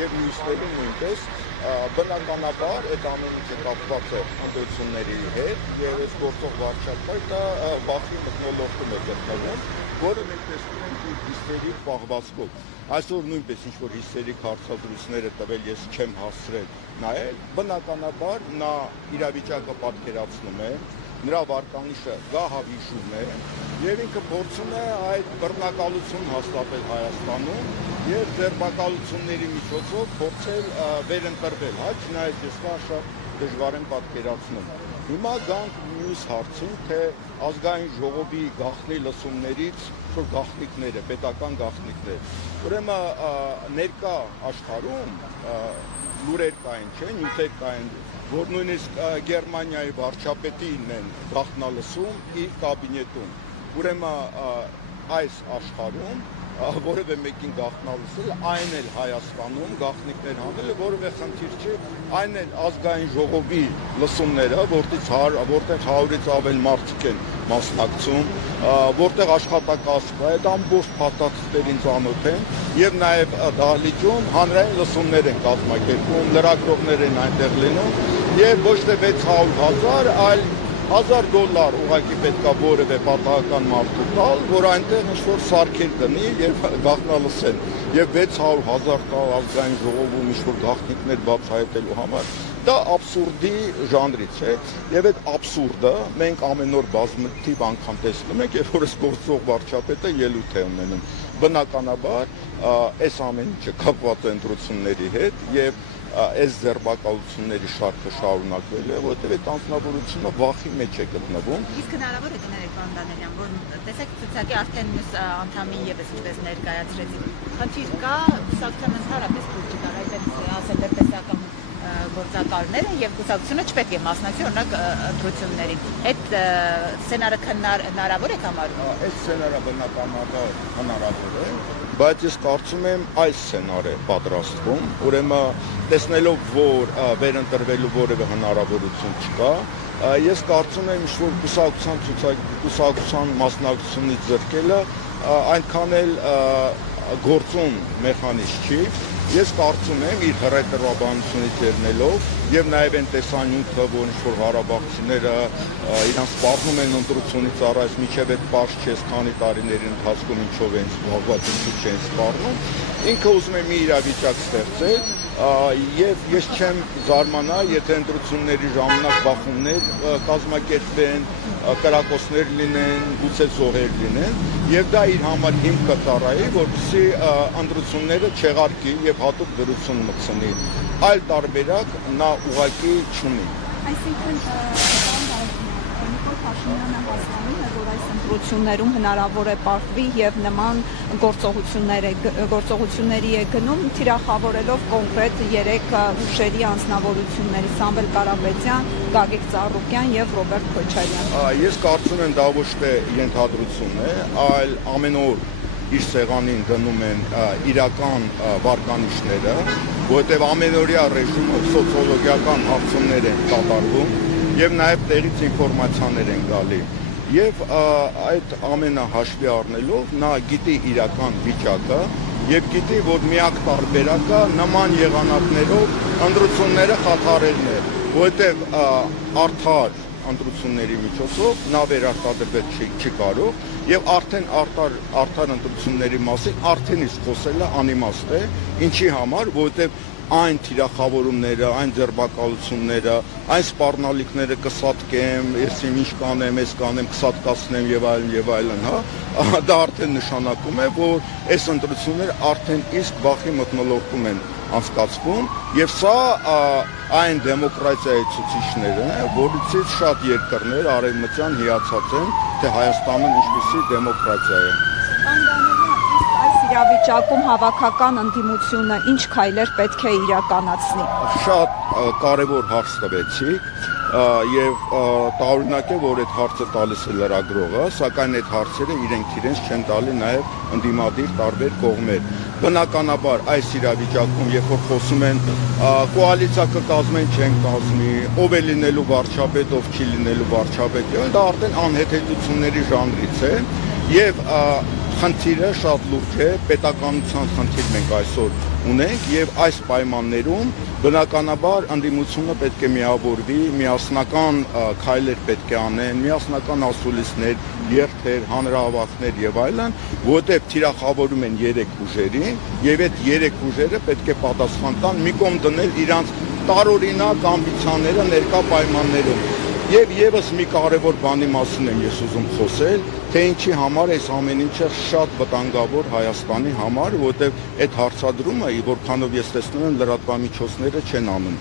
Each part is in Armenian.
եւ մյուսների նույնպես բնականաբար այդ ամեն ինչը կապված է ընտրությունների հետ եւ այս գործող վարչապետը դա բախի մթնոլորտում է գտնվում, որը մենք տեսնում ենք իր հիստերիկ պահվածքով։ Այսօր նույնպես ինչ-որ հիստերիկ հարցադրույցները տվել ես չեմ հասցրել նայել, բնականաբար նա իրավիճակը պատկերացնում է, նրա վարկանիշը գահավիժում է եւ ինքը փորձում է այդ բռնակալություն հաստատել Հայաստանում եւ ձերբակալությունների միջոցով փորձել վերընտրվել, չնայած ես դա շատ դժվար եմ պատկերացնում։ Հիմա գանք մյուս հարցին, թե ազգային ժողովի գաղտնի լսումներից որ գաղտնիքները, պետական գաղտնիքներ։ Ուրեմն ներկա աշխարհում լուրեր կային, չէ՞, նյութեր կային, որ նույնիսկ Գերմանիայի վարչապետին են գաղտնալսում իր կաբինետում։ Ուրեմն այս աշխարհում որևէ մեկին գաղտնալսել, այն էլ Հայաստանում գաղտնիքներ հանել, որևէ խնդիր չի, այն էլ ազգային ժողովի լսումները, որտեղ 100-ից ավել մարդիկ են մասնակցում, որտեղ աշխատակազմը այդ ամբողջ փաստաթղթերին ծանոթ են եւ նաեւ դահլիճում հանրային լսումներ են կազմակերպում, լրագրողներ են այնտեղ լինում եւ ոչ թե 600,000, այլ $1000 ուղղակի պետքա որևէ պատահական մարդու տալ, որ այնտեղ ինչ-որ սարքեր դնի եւ գաղտնալսեն եւ 600,000 տալ ազգային ժողովում ինչ-որ գաղտնիքներ բացահայտելու համար, դա աբսուրդի ժանրից է եւ այդ աբսուրդը մենք ամեն օր բազմաթիվ անգամ տեսնում ենք, երբ որ այս գործող վարչապետը ելույթ է ունենում։ Բնականաբար այս ամեն ինչը կապված է ընտրությունների հետ եւ այս ձերբակալությունների շարքը շարունակվել է, որտեղ այդ անձնավորությունը վախի մեջ է գտնվում։ Իսկ հնարավոր է գներեք պարոն Դանելյան, որ տեսեք ցուցակի արդեն մյուս անդամի եւս ինչպես ներկայացրեցին։ Խնդիր կա, կուսակցության ընդհանրապես փոքր կար, այդպես ասել տնտեսական գործակալները եւ կուսակցությունը չպետք է մասնակցի օրինակ ընտրություններին։ Այդ սցենարը հնարավոր է համարում։ Այդ սցենարը բնականաբար հնարավոր է, բայց ես կարծում եմ այս սցենարը պատրաստվում, ուրեմն տեսնելով, որ վերընտրվելու որևէ հնարավորություն չկա, ես կարծում եմ ինչ-որ կուսակցության մասնակցությունից զրկելը այնքան էլ գործուն մեխանիզմ չի։ Ես կարծում եմ իր հռետորաբանությունից ելնելով եւ նաեւ այն տեսանյութը, որ ինչ-որ Ղարաբաղցիները իրանց սպառնում են ընտրությունից առաջ, միջև այդ պարզ չես քանի տարիների ընթացքում ինչով են զբաղված, ինչու չեն սպառնում, ինքը ուզում է մի իրավիճակ ստեղծել եւ ես չեմ զարմանա, եթե ընտրությունների ժամանակ բախումներ կազմակերպվեն, կրակոցներ լինեն, գուցե զոհեր լինեն եւ դա իր համար հիմք կծառայի, որպեսզի ընտրությունները չեղարկի եւ հատուկ դրություն մտցնի։ Այլ տարբերակ նա ուղղակի չունի։ Այսինքն Նիկոլ Փաշինյանը հասկանում է, որ այս ընտրություններում հնարավոր է պարտվի եւ նման գործողությունների է գնում, թիրախավորելով կոնկրետ 3 հուշերի անձնավորությունների՝ Սամվել Կարապետյան, Գագիկ Ծառուկյան եւ Ռոբերտ Քոչարյան։ Ես կարծում եմ դա ոչ թե ենթադրություն է, այլ ամեն օր իր սեղանին դնում են իրական վարկանիշները, որտեղ ամենօրյա ռեժիմը սոցիոլոգիական հարցումներ են կատարվում եւ նաեւ տեղից ինֆորմացիաներ են գալի։ Եվ այդ ամենը հաշվի առնելով նա գիտի իրական վիճակը եւ գիտի, որ միակ տարբերակը նման եղանակներով ընտրությունները խաթարելն է, որտեղ արդար ընտրությունների միջոցով նա վերարտադրվել չի կարող եւ արդեն արդար ընտրությունների մասին արդեն իսկ խոսելը անիմաստ է, ինչի համար, որտեղ այն թիրախավորումները, այն ձերբակալությունները, այն սպառնալիքները կսատկեմ, ես ինչ կանեմ, ես կանեմ, կսատկացնեմ եւ այլն, հա, դա արդեն նշանակում է, որ այս ընտրությունները արդեն իսկ վախի մթնոլորտում են անցկացվում եւ սա այն դեմոկրատիայի ցուցիչներն է, որից շատ երկրներ արևմտյան հիացած են, թե Հայաստանում ինչպիսի դեմոկրատիա է։ Իրավիճակում հավաքական ընդդիմությունը ինչ քայլեր պետք է իրականացնի։ Շատ կարևոր հարց տվեցիք եւ տարօրինակ է, որ այդ հարցը տալիս է լրագրողը, սակայն այդ հարցերը իրենց չեն տալի նաեւ ընդդիմադիր տարբեր կողմեր։ Բնականաբար այս իրավիճակում, երբ որ խոսում են կոալիցիա կկազմեն, չեն կազմի, ով է լինելու վարչապետ, ով չի լինելու վարչապետ, դա արդեն անհեթեթությունների ժանրից է։ Եվ խնդիրը շատ լուրջ է, պետականության խնդիր մենք այսօր ունենք եւ այս պայմաններում բնականաբար ընդդիմությունը պետք է միավորվի, միասնական քայլեր պետք է անեն, միասնական ասուլիսներ, երթեր, հանրահավաքներ եւ այլն, որտեղ թիրախավորում են 3 ուժերին եւ այդ 3 ուժերը պետք է պատասխան տան մի կողմ դնել իրանց տարօրինակ ամբիցիաները ներկա պայմաններում։ Եվ եւս մի կարևոր բանի մասին եմ ես ուզում խոսել, թե ինչի համար այս ամեն ինչը շատ վտանգավոր Հայաստանի համար, որտեղ այդ հարցադրումը, որքանով ես տեսնում եմ, լրատվամիջոցները չեն անում։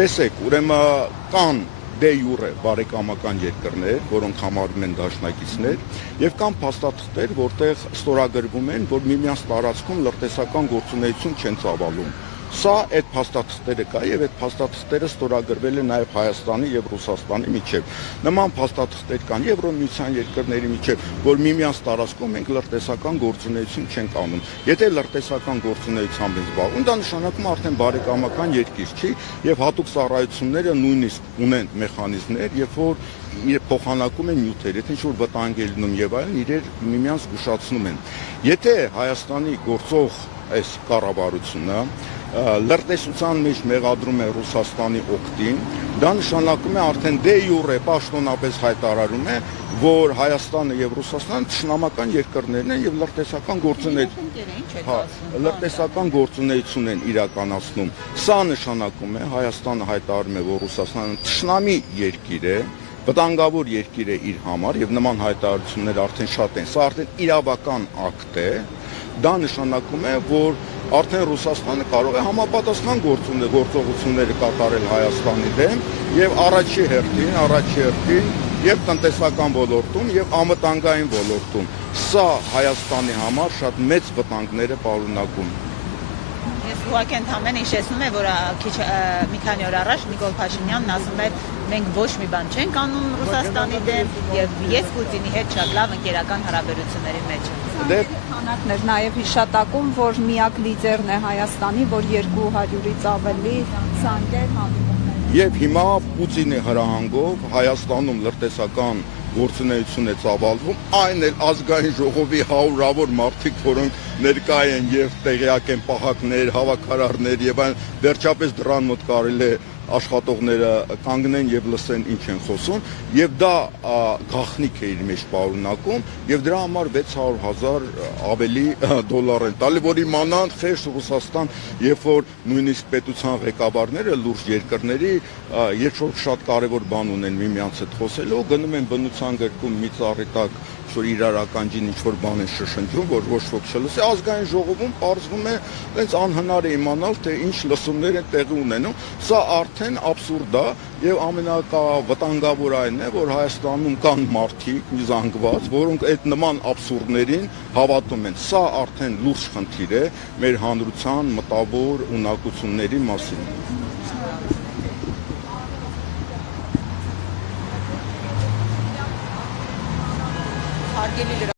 Տեսեք, ուրեմն կան դե յուրե բարեկամական երկրներ, որոնք համարվում են դաշնակիցներ, եւ կան փաստաթղթեր, որտեղ ստորագրվում են, որ միմյանց տարածքում լրտեսական գործունեություն չեն ծավալում։ Սա այդ փաստաթղթերը կա եւ այդ փաստաթղթերը ստորագրվել են նաեւ Հայաստանի եւ Ռուսաստանի միջեւ։ Նման փաստաթղթեր կան Եվրոմիության երկրների միջեւ, որ միմյանց տարածքում մենք լրտեսական գործունեություն չենք անում։ Եթե լրտեսական գործունեությամբ են զբաղվում, դա նշանակում արդեն բարեկամական երկիր չի եւ հատուկ ծառայությունները նույնիսկ ունեն մեխանիզմներ, երբ որ փոխանակում են նյութեր, եթե ինչ-որ վտանգ է լինում եւ այլն, իրեր միմյանց զգուշացնում են։ Եթե Հայաստանի գործող այս կառավարությունը լրտեսության մեջ մեղադրում է Ռուսաստանի օգտին, դա նշանակում է արդեն դե յուրե պաշտոնապես հայտարարում է, որ Հայաստանը եւ Ռուսաստանը ճշնամական երկրներն են եւ լրտեսական գործունեություն են իրականացնում։ Սա նշանակում է Հայաստանը հայտարարում է, որ Ռուսաստանը ճշնամի երկիր է, վտանգավոր երկիր է իր համար եւ նման հայտարարություններ արդեն շատ են։ Սա արդեն իրավական ակտ է։ Դա նշանակում է, որ արդեն Ռուսաստանը կարող է համապատասխան գործողություններ կատարել Հայաստանի դեմ եւ առաջի հերթին եւ տնտեսական ոլորտում եւ անվտանգային ոլորտում։ Սա Հայաստանի համար շատ մեծ վտանգներ է պարունակում։ Ես ուղղակի ընդհանրեն հիշեցնում եմ, որ մի քանի օր առաջ Նիկոլ Փաշինյանն ասում էր, մենք ոչ մի բան չենք անում Ռուսաստանի դեմ եւ ես Պուտինի հետ շատ լավ ընկերական հարաբերությունների մեջ եմ։ Քանակն էր նաև հիշատակում, որ միակ լիդերն է Հայաստանի, որ 200-ից ավելի ցանկեր հանդիպումներ։ Եվ հիմա Պուտինի հրահանգով Հայաստանում լրտեսական գործունեություն է ծավալվում, այն էլ ազգային ժողովի հարյուրավոր մարդիկ, որոնք ներկա են եւ տեղյակ են պահակներ, հավաքարարներ եւ այլն, վերջապես դրան մոտ կարելի է աշխատողները կանգնեն եւ լսեն ինչ են խոսում եւ դա գաղտնիք է իր մեջ պարունակում եւ դրա համար 600,000 ավելի դոլար են տալի, որ իմանան խեղճ Ռուսաստան, երբ որ նույնիսկ պետության ղեկավարները լուրջ երկրների երբ որ շատ կարևոր բան ունեն միմյանց հետ խոսելու, գնում են բնության գրքում մի ծառի տակ որ իրար ականջին ինչ-որ բան են շշնջում, որ ոչ ոք չլսի, ազգային ժողովում պարզվում է այնց անհնար է իմանալ, թե ինչ լսումներ են տեղի ունենում, սա արդեն աբսուրդ է եւ ամենավտանգավոր այն է, որ Հայաստանում կան մարդիկ զանգված, որոնք այդ նման աբսուրդներին հավատում են, սա արդեն լուրջ խնդիր է մեր հանրության մտավոր ունակությունների մասին։ Հարգելի